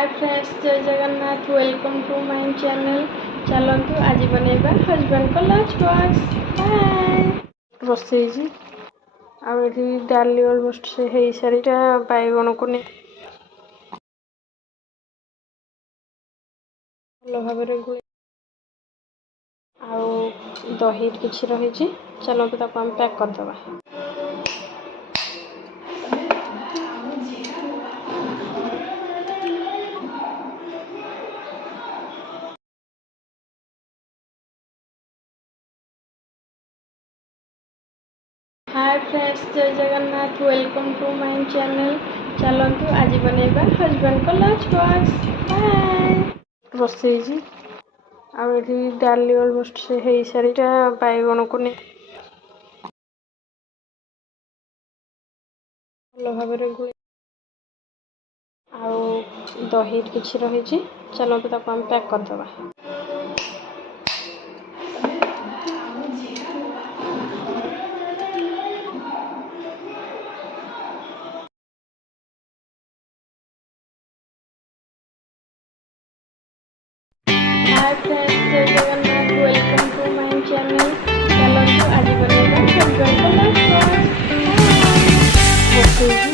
Hi friends, Jai Jagannath. Welcome to my channel. चलतु आज बनैबा हजबैंड को लंच बॉक्स। बाय। रोसई आउरी डाली ऑलमोस्ट से है सारीटा बैगण को नहीं भल भाव गुले आउ दही किसी रही। चलतु ताको हम पैक करदे। Hi friends, Jai Jagannath. Welcome to my channel. चलतु आज बनैबा हजबैंड को लंच बॉक्स। बाय। रोसई आउरी डाली ऑलमोस्ट से है सारीटा बैगण को नहीं भल भाव गुले आउ दही किसी रही। चलतु ताको हम पैक करदे। Hi friends, Jai Jagannath. Welcome to my channel. चलतु आज बनैबा हजबैंड को लंच बॉक्स।